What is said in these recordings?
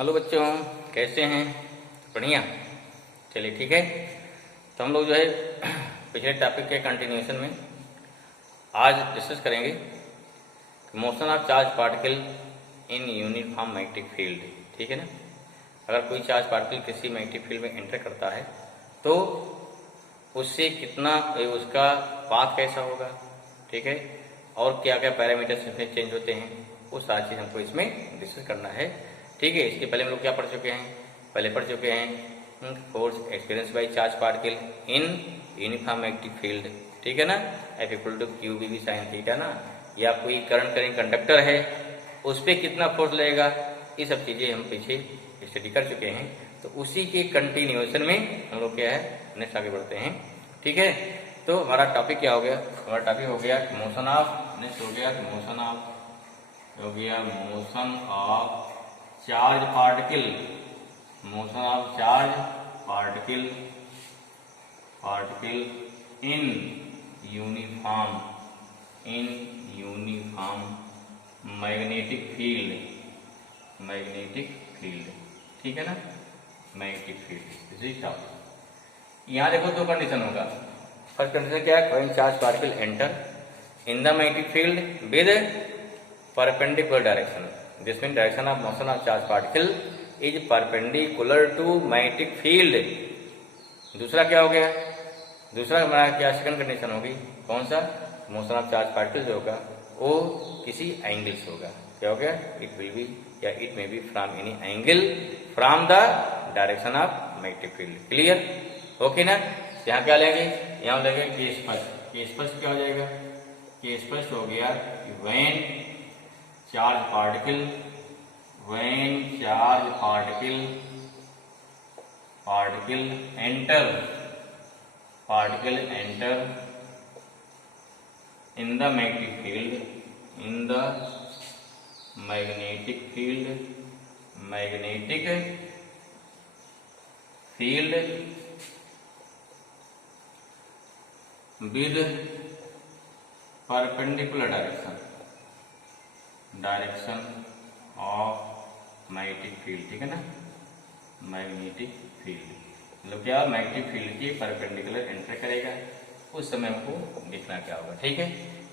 Hello बच्चों, कैसे हैं? बढ़िया। चलिए ठीक है। तो हम लोग जो है पिछले टॉपिक के कंटिन्यूशन में आज डिस्कस करेंगे motion of charge particle in uniform magnetic field. ठीक है ना। अगर कोई चार्ज पार्टिकल किसी मैग्नेटिक फील्ड में एंटर करता है तो उससे कितना उसका पाथ कैसा होगा, ठीक है, और क्या क्या पैरामीटर्स इसमें चेंज होते हैं, वो सारी चीज़ हमको इसमें डिस्कस करना है। ठीक है। इसके पहले हम लोग क्या पढ़ चुके हैं? पहले पढ़ चुके हैं force experience by charge particle in uniform magnetic field. ठीक है ना। F equal to Q B sine theta ना, या कोई करंट करेंट कंडक्टर है उस पर कितना फोर्स लगेगा, ये सब चीज़ें हम पीछे स्टडी कर चुके हैं। तो उसी के कंटिन्यूएशन में हम लोग क्या है नेक्स्ट आगे बढ़ते हैं। ठीक है। तो हमारा टॉपिक क्या हो गया? हमारा टॉपिक हो गया मोशन ऑफ, नेक्स्ट हो गया motion of charge particle, motion of charge particle in uniform magnetic field. ठीक है ना, मैग्नेटिक फील्ड इज टॉपिक। यहाँ देखो दो कंडीशन होगा। फर्स्ट कंडीशन क्या है? When charge particle enter in the magnetic field with perpendicular direction, this mean direction of motion of charge particle is perpendicular to magnetic field. दूसरा क्या हो गया? दूसरा हमारा क्या सेकंड कंडीशन होगी? कौन सा? मोशन ऑफ चार्ज पार्टिकल जो होगा वो किसी एंगल से होगा। क्या हो गया? इट विल बी या it may be from any angle from the direction of magnetic field. Clear? Okay ना। यहाँ क्या लेंगे? यहाँ लेंगे केस फर्स्ट। केस फर्स्ट क्या हो जाएगा? केस फर्स्ट हो गया when charge particle enter in the magnetic field with perpendicular direction of magnetic field. ठीक है ना, मैग्नेटिक फील्ड मतलब क्या? मैग्नेटिक फील्ड के परपेंडिकुलर एंटर करेगा, उस समय हमको देखना क्या होगा। ठीक है।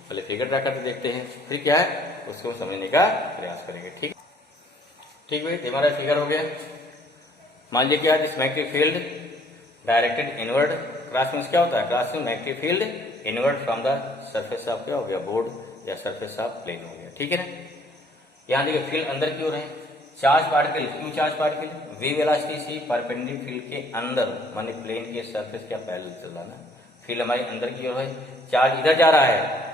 पहले फिगर ड्रा करके देखते हैं, फिर क्या है उसको समझने का प्रयास करेंगे। ठीक ठीक भाई, हमारा फिगर हो गया। मान लीजिए क्या, this magnetic field directed inward, cross means क्या होता है? Cross means magnetic field inward from the surface of क्या हो गया? बोर्ड या सरफेस ऑफ प्लेन हो गया। ठीक है ना। यहाँ देखिए फील्ड अंदर की ओर है। चार्ज पार्टिकल, क्यों चार्ज पार्टिकल? वी वेलोसिटी से परपेंडिकुलर फील्ड के अंदर माने प्लेन के सरफेस क्या पैरेलल चल रहा है। फील्ड हमारी अंदर की ओर है, चार्ज इधर जा रहा है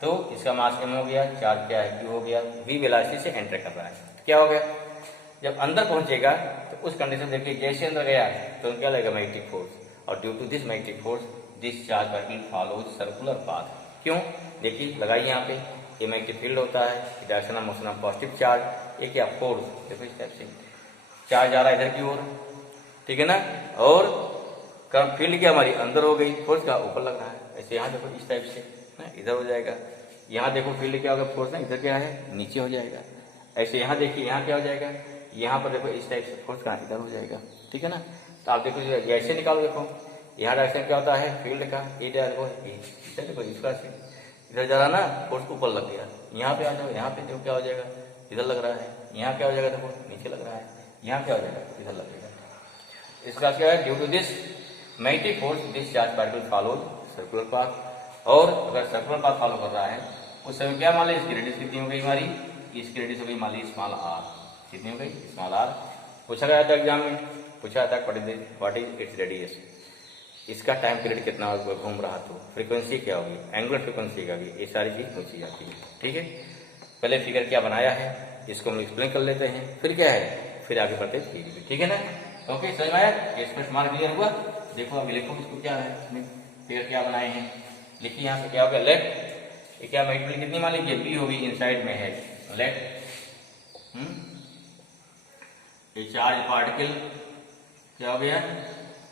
तो इसका मास m हो गया, चार्ज क्या है? Q हो गया। वी वेलोसिटी से एंटर कर रहा है, क्या हो गया? जब अंदर पहुंचेगा तो उस कंडीशन देखिए, जैसे अंदर गया तो क्या लगेगा? मैग्नेटिक फोर्स, और due to this magnetic force this charge particle follows circular path. क्यों? देखिए लगाइए यहाँ पे, ये मैग्नेटिक फील्ड होता है, direction of motion of positive charge, ये क्या? फोर्स। देखो इस टाइप से चार्ज आ रहा है इधर की ओर, ठीक है ना, और फील्ड क्या हमारी अंदर हो गई, फोर्स का ऊपर लग रहा है। ऐसे यहाँ देखो इस टाइप से इधर हो जाएगा। यहाँ देखो फील्ड क्या होगा? फोर्स ना इधर क्या है? नीचे हो जाएगा। ऐसे यहाँ देखिए, यहाँ क्या हो जाएगा? यहाँ पर देखो इस टाइप से फोर्स का इधर हो जाएगा। ठीक है ना। तो आप देखो ऐसे निकालो, देखो यहाँ डायरेक्शन क्या होता है फील्ड का? ये देखो देखो इसका से इधर जा रहा ना, फोर्स ऊपर लग गया। यहाँ पे आ जाओ, यहाँ पे देखो क्या हो जाएगा? इधर लग रहा है। यहाँ क्या हो जाएगा? देखो नीचे लग रहा है। यहाँ क्या हो जाएगा? इधर लग जाएगा। इसका क्या है? Due to this magnetic force this charge particle follows circular path. और अगर सर्कुलर पाथ फॉलो कर रहा है उस समय क्या मान ली? इसकी रेडियस कितनी हो गई हमारी? इसकी रेडियस हो गई मान ली स्मॉल आर। कितनी हो गई? Small R. पूछा गया था एग्जाम में, पूछा था व्हाट इज इट्स रेडियस, इसका टाइम पीरियड कितना घूम रहा, तो फ्रीक्वेंसी क्या होगी, एंगुलर फ्रीक्वेंसी क्या होगी, ये सारी चीज पूछी जाती है। ठीक है। पहले फिगर क्या बनाया है इसको हम एक्सप्लेन कर लेते हैं, फिर क्या है, फिर आगे बढ़ते हैं। ठीक है ना। ओके, समझ में आया? स्पष्ट मार्क क्लियर हुआ? देखो अभी लिखो इसको, क्या है फिगर क्या बनाए हैं, लिखिए। यहाँ पे क्या हो गया? लेफ्ट, ये क्या मैग्नेटिक कितनी मान लीजिए? बी होगी, इनसाइड में है लेफ्ट। ये चार्ज पार्टिकल क्या हो गया?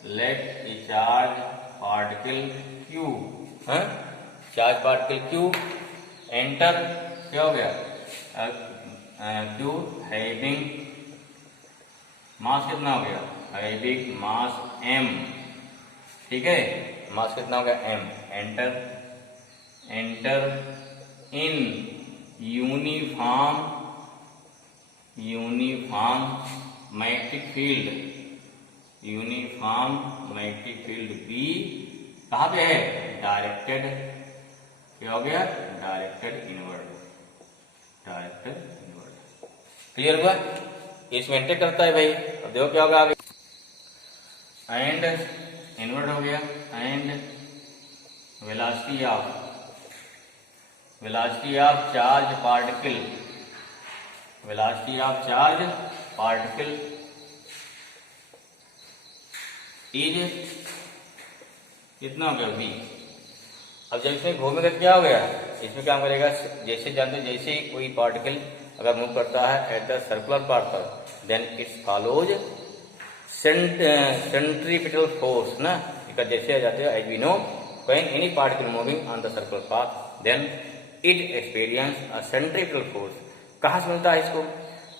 Let a charge particle Q, charge particle Q enter, क्या हो गया? Q हैविंग मास कितना हो गया, ए बिग मास m, ठीक है, मास कितना हो गया m, enter in uniform magnetic field B कहाँ पे है, डायरेक्टेड, क्या हो गया, डायरेक्टेड इनवर्ड। क्लियर हुआ, इसमें एंटर करता है भाई। अब देखो क्या होगा आगे, एंड इनवर्ड हो गया, and velocity of charge particle is कितना हो गया v। अब जब इसमें घूमेगा तो क्या हो गया, इसमें काम करेगा, जैसे जानते हो जैसे कोई पार्टिकल अगर मूव करता है एट द सर्कुलर पाथ पर, then its follows centripetal force ना, जैसे आ जाते हैं as we know when any particle moving on the circular path then it experience a centripetal force. कहाँ से मिलता है इसको,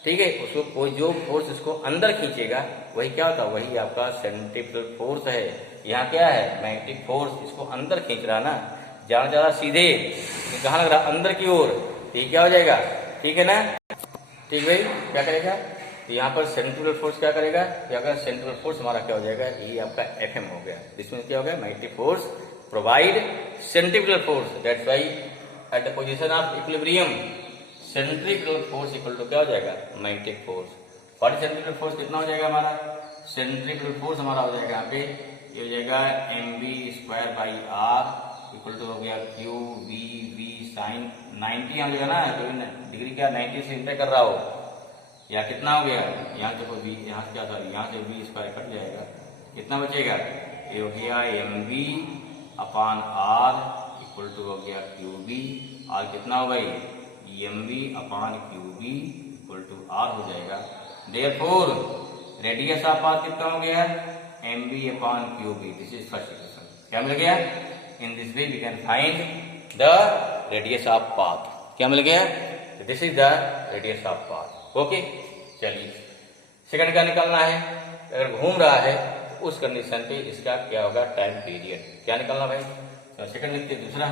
ठीक है, उसको कोई जो फोर्स इसको अंदर खींचेगा वही क्या होता है, वही आपका सेंट्रीपिटल फोर्स है। यहाँ क्या है, मैग्नेटिक फोर्स इसको अंदर खींच रहा ना, जाना जा रहा सीधे, कहाँ लग रहा, अंदर की ओर, ठीक क्या हो जाएगा, ठीक है ना, ठीक भाई, क्या करेगा, तो यहाँ पर सेंट्रीपिटल फोर्स क्या करेगा, सेंट्रीपिटल फोर्स हमारा क्या हो जाएगा, ये आपका Fm हो गया। इसमें क्या हो गया, magnetic force provide centripetal force, that's why at the position of equilibrium centripetal force equal to क्या हो जाएगा, मैग्नेटिक फोर्स। और सेंट्रीपिटल फोर्स कितना हो जाएगा हमारा, सेंट्रीपिटल फोर्स हमारा हो जाएगा यहाँ पे, ये हो जाएगा mv²/r इक्वल टू हो गया QVV साइन 90 आ जाएगा ना, डिग्री क्या 90 से इंटर कर रहा हो, या कितना हो गया, यहाँ देखो v, यहाँ से क्या था, यहाँ से v² कट जाएगा, कितना बचेगा, ये हो गया mv/r इक्वल टू हो गया QV, और कितना होगा ये mv/QV इक्वल टू r हो जाएगा। देयरफॉर रेडियस ऑफ पाथ कितना हो गया, mv/QV, this is first equation, क्या मिल गया, in this way we can find the radius of path, क्या मिल गया, this is the radius of path. Okay, चलिए सेकंड का निकालना है, अगर घूम रहा है तो उस कंडीशन पे इसका क्या होगा, टाइम पीरियड, क्या निकालना भाई, तो सेकंड लिखते हैं, दूसरा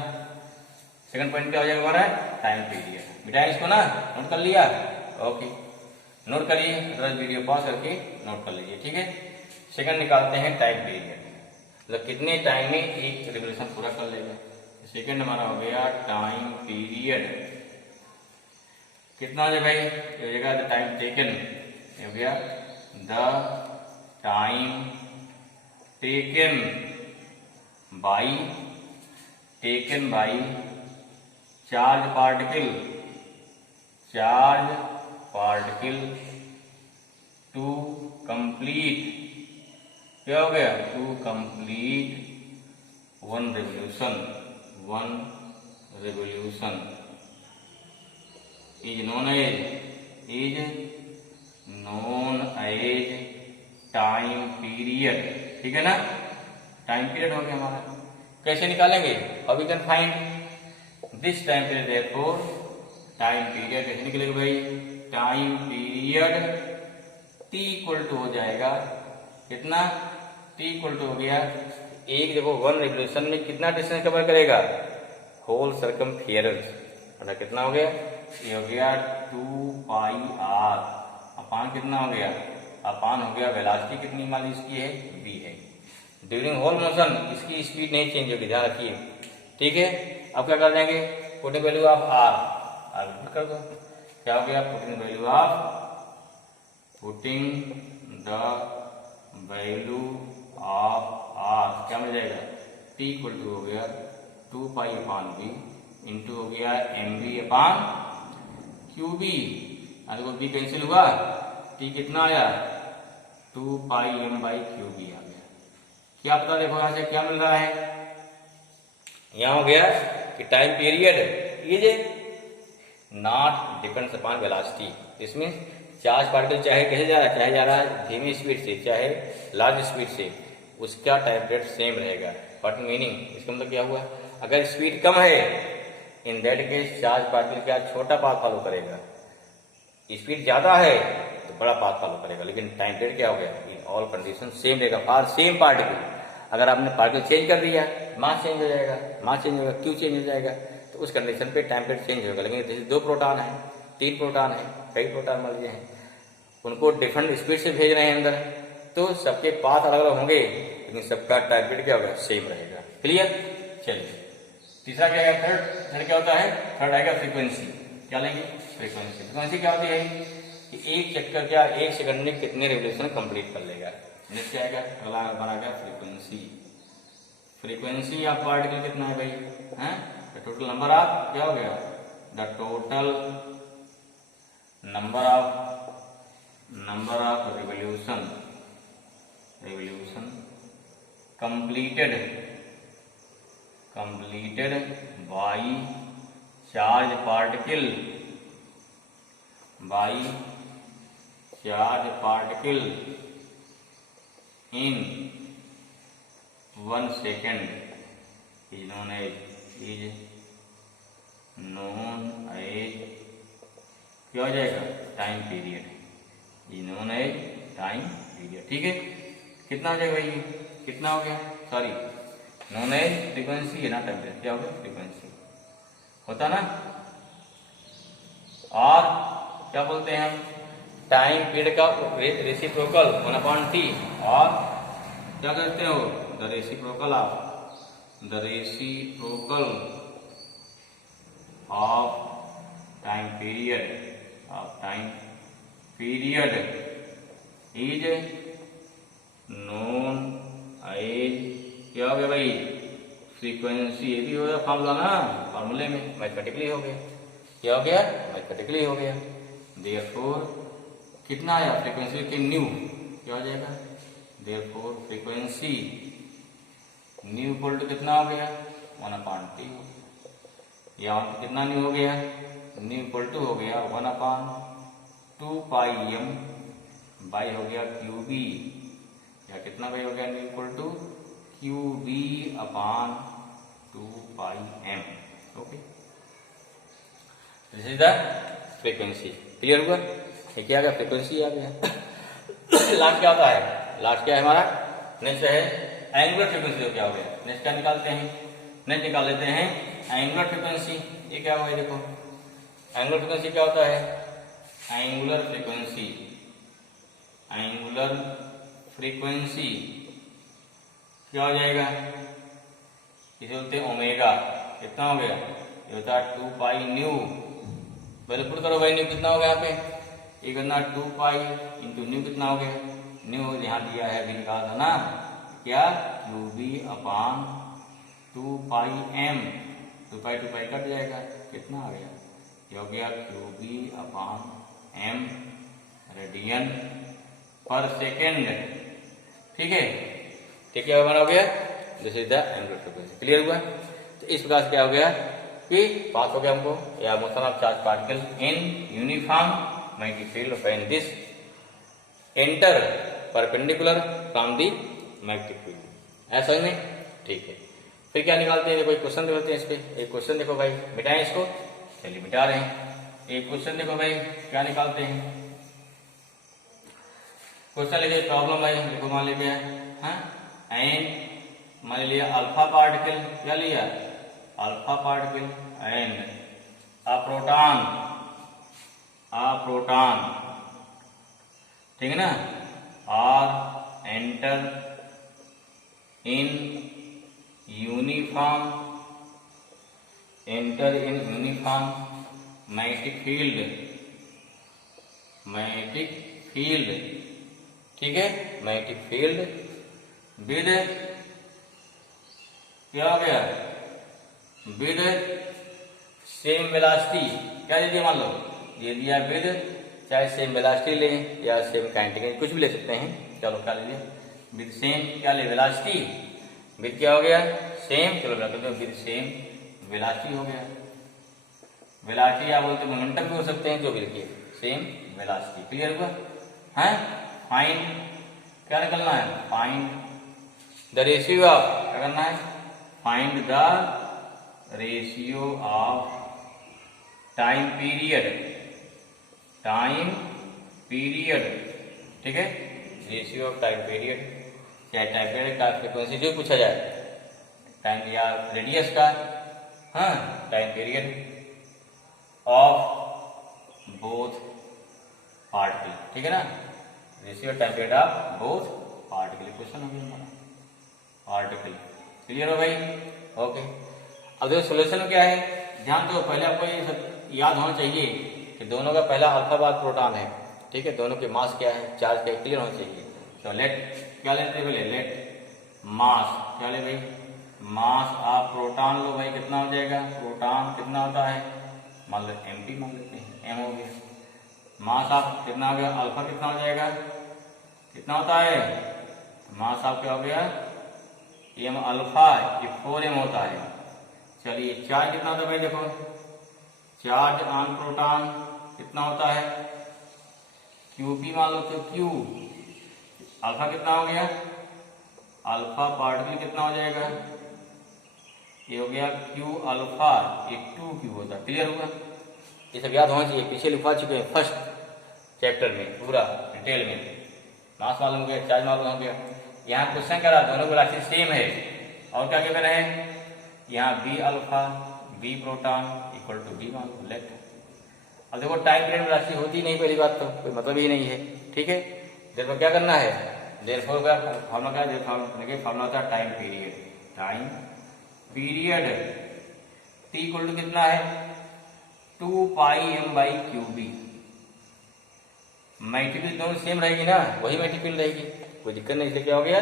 सेकंड पॉइंट क्या हो जाएगा हमारा, टाइम पीरियड। बिठाए इसको ना, नोट कर लिया, ओके नोट करिए, अदरवाइज वीडियो पॉज करके नोट कर लीजिए, ठीक है। सेकंड निकालते हैं टाइम पीरियड, मतलब कितने टाइम में एक रिवोल्यूशन पूरा कर लेगा। सेकंड हमारा हो गया टाइम पीरियड, कितना हो जाएगा भाई, हो जाएगा द टाइम टेकन, हो गया the time taken by charge particle to complete, क्या हो गया, to complete one revolution is known as time period, ठीक है ना, टाइम पीरियड हो गया हमारा। कैसे निकालेंगे, how we can find this time period, therefore time period कैसे निकलेगा भाई, time period t equal to हो जाएगा कितना, t इक्वल टू हो गया एक, देखो वन रिवोल्यूशन में कितना डिस्टेंस कवर करेगा, होल सर्कमफियरेंस, मतलब कितना हो गया, ये हो गया 2πr अपान कितना हो गया, अपान हो गया वेलोसिटी कितनी मान इसकी है, v है। ड्यूरिंग होल मोशन इसकी स्पीड नहीं चेंज होगी, ध्यान रखिए, ठीक है। अब क्या कर देंगे, पुटिंग वैल्यू ऑफ r कर दो, क्या हो गया, पुटिंग वैल्यू ऑफ r क्या मिल जाएगा, t इक्वल टू हो गया 2π/v इंटू हो गया mv/qb, देखो b कैंसिल हुआ, t कितना आया 2πm/qb आ गया। क्या पता, देखो यहाँ से क्या मिल रहा है, यहाँ हो गया कि time period is not depends upon velocity, इसमें चार्ज पार्टिकल चाहे कैसे जा रहा है, चाहे जा रहा है धीमी स्पीड से चाहे लार्ज स्पीड से, उसका टाइम पीरियड सेम रहेगा। बट मीनिंग इसका मतलब क्या हुआ, अगर स्पीड कम है in that case charge particle क्या छोटा पाथ फॉलो करेगा, स्पीड ज्यादा है तो बड़ा पाथ फॉलो करेगा, लेकिन टाइम पीरियड क्या हो गया, इन ऑल कंडीशन सेम रहेगा फॉर सेम पार्टिकल। अगर आपने पार्टिकल चेंज कर दिया, मास चेंज हो जाएगा, मास चेंज होगा, क्यू चेंज हो जाएगा, तो उस कंडीशन पे टाइम पीरियड चेंज होगा। लेकिन जैसे 2 प्रोटॉन है, 3 प्रोटॉन है, कई प्रोटॉन मान लीजिए हैं, उनको डिफरेंट स्पीड से भेज रहे हैं अंदर, तो सबके पाथ अलग अलग होंगे, लेकिन सबका टाइम पीरियड क्या होगा, सेम रहेगा। क्लियर। चलिए तीसरा क्या है, थर्ड क्या होता है, थर्ड आएगा फ्रीक्वेंसी। क्या लेंगे, फ्रीक्वेंसी। फ्रीक्वेंसी क्या होती है कि एक चक्कर क्या 1 सेकंड में कितने रेवोल्यूशन कंप्लीट कर लेगा। नेक्स्ट क्या आएगा, अगला बना गया फ्रीक्वेंसी। फ्रीक्वेंसी ऑफ पार्टिकल कितना है भाई, हैं, टोटल नंबर ऑफ क्या हो गया, the total number of revolution completed by charge particle in 1 second is known as क्या हो जाएगा, time period, is known as time period. ठीक है, कितना हो जाएगा भाई, कितना हो गया, सॉरी नोन एज फ्रीक्वेंसी है ना, टाइम पीरियड क्या हो गया, फ्रीक्वेंसी होता ना। और क्या बोलते हैं हम, टाइम पीरियड का रेसिप्रोकल 1/t, और क्या कहते हो, the reciprocal of time period is known as क्या हो गया भाई, फ्रीक्वेंसी। ये भी हो गया फॉर्मूला ना, फॉर्मूले में मैथमेटिकली हो गया, क्या हो गया, मैथमेटिकली हो गया। देयरफॉर कितना आया, फ्रीक्वेंसी के न्यू क्या हो जाएगा, therefore frequency nu equal to कितना हो गया, 1/t। यहाँ पे कितना न्यू हो गया, न्यू इक्वल टू हो गया 1/2πm बाई हो गया QB, या कितना बाई हो गया, nu equal to QB/2πm। Okay, this is the frequency. Clear हुआ, ये क्या आ गया, फ्रीक्वेंसी आ गया। लास्ट क्या होता है, लास्ट क्या है हमारा, नेक्स्ट है एंगुलर फ्रीक्वेंसी। तो क्या हो गया, नेक्स्ट क्या निकालते हैं, नेक्स्ट निकाल लेते हैं एंगुलर फ्रीक्वेंसी। ये क्या हुआ, देखो एंगुलर फ्रीक्वेंसी क्या होता है, एंगुलर फ्रीक्वेंसी क्या हो जाएगा, इसे बोलते हैं ओमेगा। कितना हो गया, ये होता है 2π न्यू। पहले पुट करो भाई, न्यू कितना हो गया यहाँ पे, ये करना 2π इंटू न्यू कितना हो गया, न्यू यहाँ दिया है, अभी निकाला था ना, क्या QB/2πm, 2π कट जाएगा, कितना आ गया, ये हो गया QB/m रेडियन पर सेकेंड। ठीक है, ठीक क्या बना हो गया, this is the angular frequency. Clear हुआ। तो इस प्रकार से क्या हो गया कि बात हो गया हमको, या motion of charge particle in uniform magnetic field when this enter perpendicular from the magnetic field. ऐसा ही नहीं, ठीक है। फिर क्या निकालते हैं, देखो एक क्वेश्चन निकालते हैं इस पे। एक क्वेश्चन देखो भाई, मिटाएं इसको, चलिए मिटा रहे हैं। एक क्वेश्चन देखो भाई, क्या निकालते हैं, क्वेश्चन लिखिए, प्रॉब्लम है, देखो मान लीजिए एंड मान लिया अल्फा पार्टिकल, क्या लिया, alpha particle and a proton, ठीक है ना, are enter in uniform magnetic field, ठीक है, मैग्नेटिक फील्ड विद क्या हो गया, विद सेम वेलोसिटी। क्या दे दिया, मान लो ये दिया विद, चाहे सेम वेलोसिटी ले या सेम काइनेटिक, कुछ भी ले सकते हैं। चलो क्या ले लिया, विद सेम क्या ले, वेलोसिटी, विद क्या हो गया, सेम, चलो विद सेम वेलोसिटी हो गया। वेलोसिटी या बोलते मोमेंटम भी हो सकते हैं, जो भी लिखिए, सेम वेलोसिटी। क्लियर हुआ है। फाइंड क्या निकलना है, फाइंड द रेशियो ऑफ, क्या करना है, find the ratio of time period, ठीक है, रेशियो ऑफ टाइम पीरियड, चाहे टाइम पीरियड का फ्रीक्वेंसी जो पूछा जाए, टाइम या रेडियस का, हाँ, time period of both particle, ठीक है ना, ratio time period of both particle, question हो गया हमारा पार्टिकल। क्लियर हो भाई? ओके। अब देखो सोल्यूशन क्या है, ध्यान दो, पहले आपको ये सब याद होना चाहिए कि दोनों का पहला अल्फा बाद प्रोटॉन है, ठीक है, दोनों के मास क्या है, चार्ज क्या है, क्लियर होना चाहिए। तो लेट क्या लेते पहले, लेट मास, क्या ले भाई, मास ऑफ प्रोटॉन लो भाई, कितना हो जाएगा, प्रोटॉन कितना होता है, मान लो एम मान लेते हैं, एम हो गया, मास ऑफ कितना हो गया, अल्फा कितना हो जाएगा, कितना होता है, मास ऑफ क्या हो गया, एम अल्फा, ये 4m होता है। चलिए चार्ज कितना होता है भाई, देखो चार्ज ऑन प्रोटॉन कितना होता है, क्यूपी मान लो, तो क्यू, अल्फा कितना हो गया, अल्फा पार्टिकल कितना हो जाएगा, ये हो गया क्यू अल्फा, ये 2q होता है। क्लियर हुआ? ये सब याद होना चाहिए, पीछे लिखवा चुके हैं फर्स्ट चैप्टर में पूरा डिटेल में, मास मालूम हो गया, चार्ज मालूम हो गया। यहाँ क्वेश्चन कह रहा दोनों वेलोसिटी सेम है, और क्या गिवन है, यहाँ B alpha B proton equal to B मान लो, लेट। अब देखो टाइम पीरियड वेलोसिटी होती नहीं, पहली बात तो कोई मतलब ही नहीं है, ठीक है, देर क्या करना है, देयरफॉर का फॉर्मूला क्या है, फॉर्मूला होता है time period, time period T equal to कितना है, 2 pi m by Q B, multiple दोनों सेम रहेगी ना, वही मल्टीपल रहेगी, कोई दिक्कत नहीं। इसलिए क्या हो गया,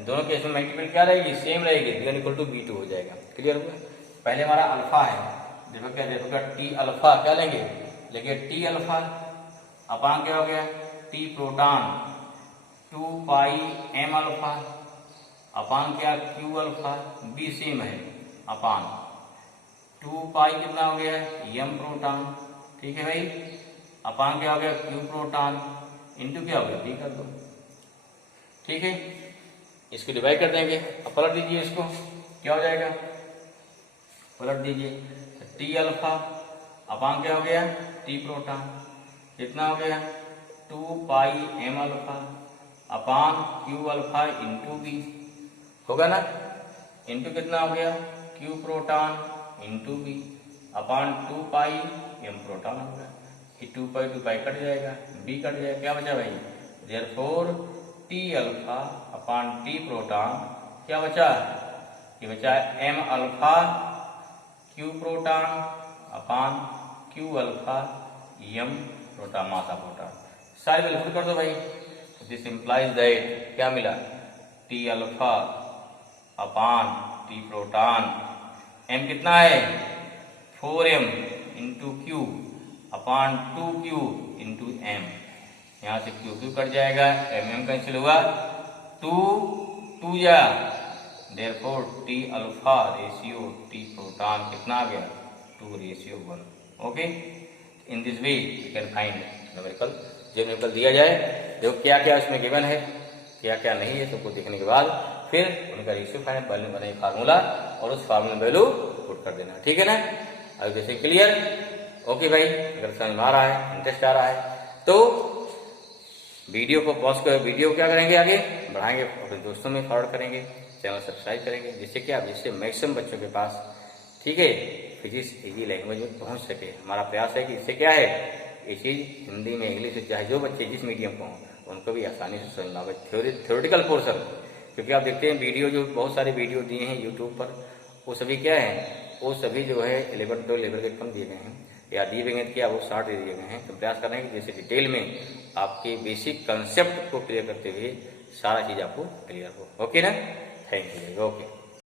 दोनों केस में मल्टीपल क्या रहेगी, सेम रहेगी, b1 इक्वल टू b2 हो जाएगा। क्लियर हुआ? पहले हमारा अल्फा है, देखो क्या टी अल्फा, क्या लेंगे, लेंगे टी अल्फा अपान क्या हो गया, T proton 2 pi m alpha अपान क्या, क्यू अल्फा, बी सेम है, अपान 2 पाई कितना हो गया, m प्रोटॉन, ठीक है भाई, अपान क्या हो गया, क्यू प्रोटॉन, इंटू क्या हो गया, टी कर दो, ठीक है, इसको डिवाइड कर देंगे, अब पलट दीजिए इसको, क्या हो जाएगा, पलट दीजिए, टी अल्फा अपान क्या हो गया, टी प्रोटॉन, कितना हो गया, 2 pi m alpha upon Q alpha into B, होगा ना, इंटू कितना हो गया, Q proton into B upon 2 pi m proton होगा, 2 पाई कट जाएगा, बी कट जाएगा, क्या बचा भाई, therefore T alpha upon T proton, क्या बचा, ये बचा m alpha Q proton upon Q alpha m proton, मासा प्रोटॉन, सारी वैल्यू कर दो भाई। दिस इंप्लाइज दैट क्या मिला, T alpha upon T proton, m कितना है, 4m इंटू क्यू अपान 2q इंटू m, यहाँ से क्यू कट जाएगा, m कैंसिल हुआ, 2 जा, therefore T alpha ratio T proton कितना आ गया, 2:1। Okay, in this way you can find numerical, जो न्यूमेरिकल दिया जाए, देखो क्या क्या उसमें गिवन है, क्या क्या नहीं है, सबको देखने के बाद फिर उनका रेशियो फाइंड बने फार्मूला, और उस फार्मूला वैल्यू पुट कर देना, ठीक है ना। अब जैसे क्लियर, ओके भाई, अगर समझ में आ रहा है, इंटरेस्ट आ रहा है तो वीडियो को पॉज कर, वीडियो क्या करेंगे, आगे बढ़ाएंगे, अपने दोस्तों में फॉरवर्ड करेंगे, चैनल सब्सक्राइब करेंगे, जिससे क्या, जिससे मैक्सिमम बच्चों के पास, ठीक है, फिजिक्स इजी लैंग्वेज में पहुंच सके। हमारा प्रयास है कि इससे क्या है, ये चीज़ हिंदी में, इंग्लिश में, चाहे जो बच्चे जिस मीडियम को हों उनको भी आसानी से समझ में आवे, थ्योरेटिकल पोर्सन, क्योंकि आप देखते हैं वीडियो, जो बहुत सारे वीडियो दिए हैं यूट्यूब पर, वो सभी क्या है, वो सभी जो है 11-12 लेवल के कम दिए गए हैं, या दिए गए क्या, वो 60 दे दिए गए हैं। तो प्रयास कर रहे हैं कि जैसे डिटेल में आपके बेसिक कंसेप्ट को क्लियर करते हुए सारा चीज़ आपको क्लियर हो। ओके ना, थैंक यू, ओके।